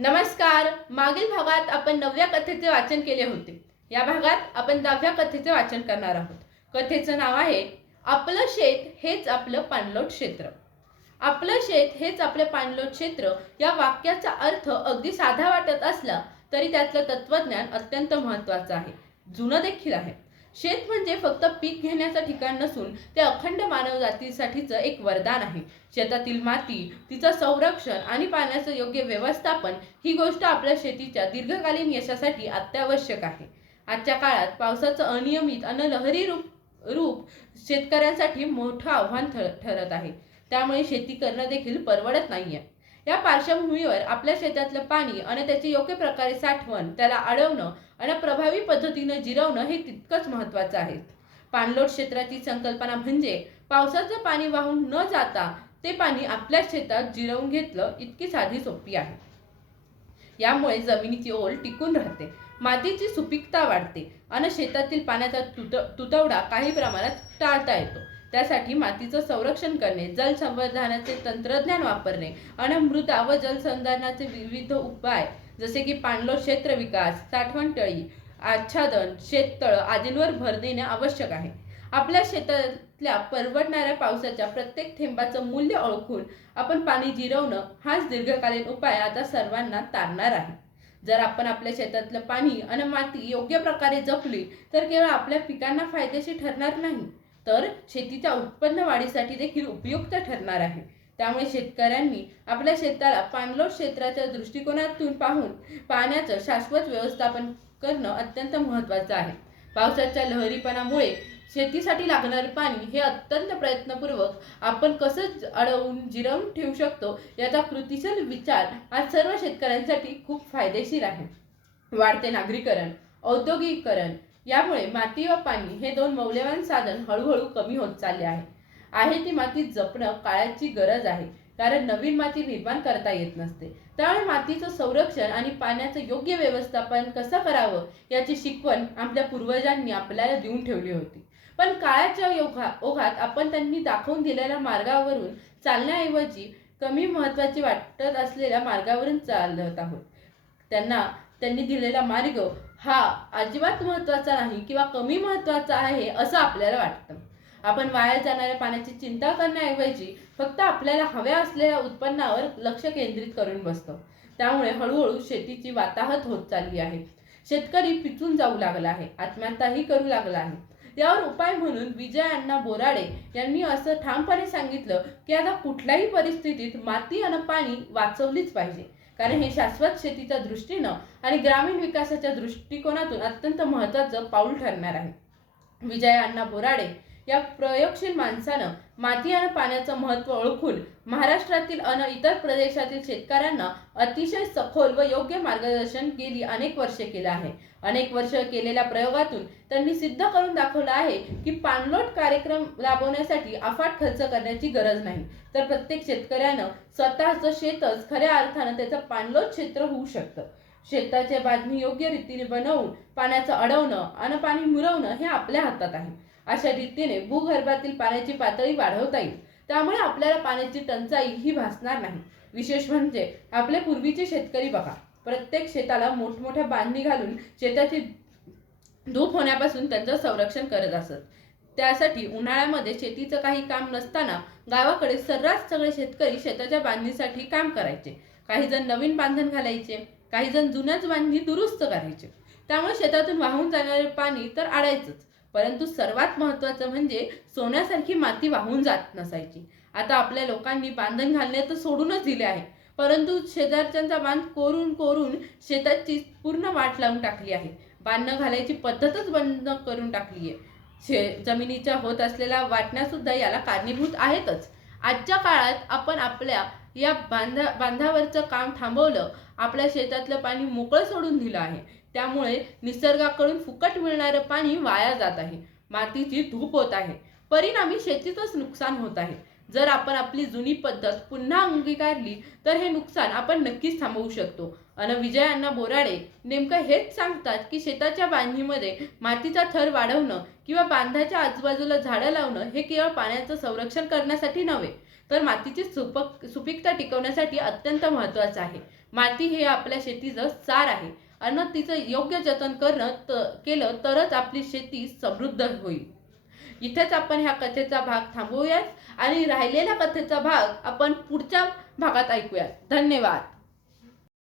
नमस्कार. मागील भागात आपण नवव्या कथेचे वाचन केले होते. या भागात आपण दहाव्या कथेचे वाचन करणार आहोत. कथेचं नाव आहे आपलं शेत हेच आपलं पाणलोट क्षेत्र. आपलं शेत हेच आपले पाणलोट क्षेत्र या वाक्याचा अर्थ अगदी साधा वाटत असला तरी त्यातलं तत्वज्ञान अत्यंत महत्वाचं आहे. जुनं देखील आहे. शेत म्हणजे फक्त पीक घेण्याचं ठिकाण नसून ते अखंड मानव जातीसाठीचं एक वरदान आहे. शेतातील माती तिचं संरक्षण आणि पाण्याचं योग्य व्यवस्थापन ही गोष्ट आपल्या शेतीच्या दीर्घकालीन यशासाठी अत्यावश्यक आहे. आजच्या काळात पावसाचं अनियमित अन्न लहरी रूप रूप शेतकऱ्यांसाठी मोठं आव्हान ठर ठरत आहे. त्यामुळे शेती करणं देखील परवडत नाही आहे या पार्श्वभूमीवर आपल्या शेतातलं पाणी आणि त्याची योग्य प्रकारे साठवण त्याला अडवणं आणि प्रभावी पद्धतीनं जिरवणं हे तितकंच महत्त्वाचं आहे. पाणलोट क्षेत्राची संकल्पना म्हणजे पावसाचं पाणी वाहून न जाता ते पाणी आपल्या शेतात जिरवून घेतलं इतकी साधी सोपी आहे. यामुळे जमिनीची ओल टिकून राहते मातीची सुपीकता वाढते आणि शेतातील पाण्याचा तुट तुतवडा काही प्रमाणात टाळता येतो. त्यासाठी मातीचं संरक्षण करणे जलसंवर्धनाचे तंत्रज्ञान वापरणे आणि मृदा व जलसंधारणाचे विविध उपाय जसे की पाणलो क्षेत्र विकास साठवण तळी आच्छादन शेततळ आदींवर भर देणे आवश्यक आहे. आपल्या शेतातल्या परवडणाऱ्या पावसाच्या प्रत्येक थेंबाचं मूल्य ओळखून आपण पाणी जिरवणं हाच दीर्घकालीन उपाय आता सर्वांना तारणार आहे. जर आपण आपल्या शेतातलं पाणी आणि माती योग्य प्रकारे जपली तर केवळ आपल्या पिकांना फायदेशीर ठरणार नाही. तर शेतीच्या उत्पन्न वाढीसाठी देखील उपयुक्त ठरणार आहे. त्यामुळे शेतकऱ्यांनी आपल्या शेताला पाणलोट क्षेत्राच्या दृष्टिकोनातून पाहून पाण्याचं शाश्वत व्यवस्थापन करणं अत्यंत महत्त्वाचं आहे. पावसाच्या लहरीपणामुळे शेतीसाठी लागणारे पाणी हे अत्यंत प्रयत्नपूर्वक आपण कसं अडवून जिरवून ठेवू शकतो याचा कृतिशील विचार आज सर्व शेतकऱ्यांसाठी खूप फायदेशीर आहे. वाढते नागरीकरण औद्योगिकरण यामुळे माती व पाणी हे दोन मौल्यवान साधन हळूहळू कमी होत चालले आहे. आहे ती माती जपणं काळाची गरज आहे कारण नवीन माती निर्माण करता येत नसते. त्यामुळे मातीचं संरक्षण आणि पाण्याचं योग्य व्यवस्थापन कसं करावं याची शिकवण आपल्या पूर्वजांनी आपल्याला देऊन ठेवली होती. पण काळाच्या योगा ओघात आपण त्यांनी दाखवून दिलेल्या मार्गावरून चालण्याऐवजी कमी महत्त्वाची वाटत असलेल्या मार्गावरून चालत आहोत. त्यांना त्यांनी दिलेला मार्ग हा अजिबात महत्त्वाचा नाही किंवा कमी महत्त्वाचा आहे असं आपल्याला वाटतं. आपण वाया जाणाऱ्या पाण्याची चिंता करण्याऐवजी फक्त आपल्याला हव्या असलेल्या उत्पन्नावर लक्ष केंद्रित करून बसतो. त्यामुळे हळूहळू शेतीची वाताहत होत चालली आहे. शेतकरी पिचून जाऊ लागला आहे आत्महत्याही करू लागला आहे. यावर उपाय म्हणून विजय अण्णा बोराडे यांनी असं ठामपणे सांगितलं की आता कुठल्याही परिस्थितीत माती आणि पाणी वाचवलीच पाहिजे. कारण हे शाश्वत शेतीच्या दृष्टीनं आणि ग्रामीण विकासाच्या दृष्टिकोनातून अत्यंत महत्त्वाचं पाऊल ठरणार आहे. विजय अण्णा बोराडे या प्रयोगशील माणसानं माती आणि पाण्याचं महत्त्व ओळखून महाराष्ट्रातील अन इतर प्रदेशातील शेतकऱ्यांना अतिशय सखोल व योग्य मार्गदर्शन गेली अनेक वर्षे केलं आहे. अनेक वर्ष केलेल्या प्रयोगातून त्यांनी सिद्ध करून दाखवलं आहे की पाणलोट कार्यक्रम राबवण्यासाठी अफाट खर्च करण्याची गरज नाही. तर प्रत्येक शेतकऱ्यानं स्वतःचं शेतच खऱ्या अर्थानं त्याचं पाणलोट क्षेत्र होऊ शकतं. शेताच्या बातमी योग्य रीतीने बनवून पाण्याचं अडवणं आणि पाणी मुरवणं हे आपल्या हातात आहे. अशा रीतीने भूगर्भातील पाण्याची पातळी वाढवता येईल. त्यामुळे आपल्याला पाण्याची टंचाई ही भासणार नाही. विशेष म्हणजे आपले पूर्वीचे शेतकरी बघा प्रत्येक शेताला मोठमोठ्या बांधणी घालून शेताची धूप होण्यापासून त्यांचं संरक्षण करत असत. त्यासाठी उन्हाळ्यामध्ये शेतीचं काही काम नसताना गावाकडे सर्रास सगळे शेतकरी शेताच्या बांधणीसाठी काम करायचे. काही जण नवीन बांधण घालायचे काही जण जुन्याच बांधणी दुरुस्त करायचे. त्यामुळे शेतातून वाहून जाणारे पाणी तर आडायचंच. परंतु सर्वात महत्त्वाचं म्हणजे सोन्यासारखी माती वाहून जात नसायची. आता आपल्या लोकांनी बांधण घालणे तर सोडूनच दिले आहे. परंतु शेजारच्यांचा बांध कोरून कोरून शेताची पूर्ण वाट लावून टाकली आहे. बांधणं घालायची पद्धतच बंद करून टाकली आहे. शे जमिनीच्या होत असलेल्या वाटण्यासुद्धा याला कारणीभूत आहेतच. आजच्या काळात आपण आपल्या या बांधा बांधावरचं काम थांबवलं. आपल्या शेतातलं पाणी मोकळं सोडून दिलं आहे. त्यामुळे निसर्गाकडून फुकट मिळणारं पाणी वाया जात आहे. मातीची धूप होत आहे. परिणामी शेतीचंच नुकसान होत आहे. जर आपण आपली जुनी पद्धत पुन्हा अंगीकारली तर हे नुकसान आपण नक्कीच थांबवू शकतो. अन विजय अण्णा बोराडे नेमकं हेच सांगतात की शेताच्या बांधणीमध्ये मातीचा थर वाढवणं किंवा बांधाच्या आजूबाजूला झाडं लावणं हे केवळ पाण्याचं संरक्षण करण्यासाठी नव्हे तर मातीची सुपक सुपीकता टिकवण्यासाठी अत्यंत महत्त्वाचं आहे. माती हे आपल्या शेतीचं सार आहे. आणि तिचं योग्य जतन करणं त केलं तरच आपली शेती समृद्ध होईल. इथेच आपण ह्या कथेचा भाग थांबवूयात आणि राहिलेल्या कथेचा भाग आपण पुढच्या भागात ऐकूयात. धन्यवाद.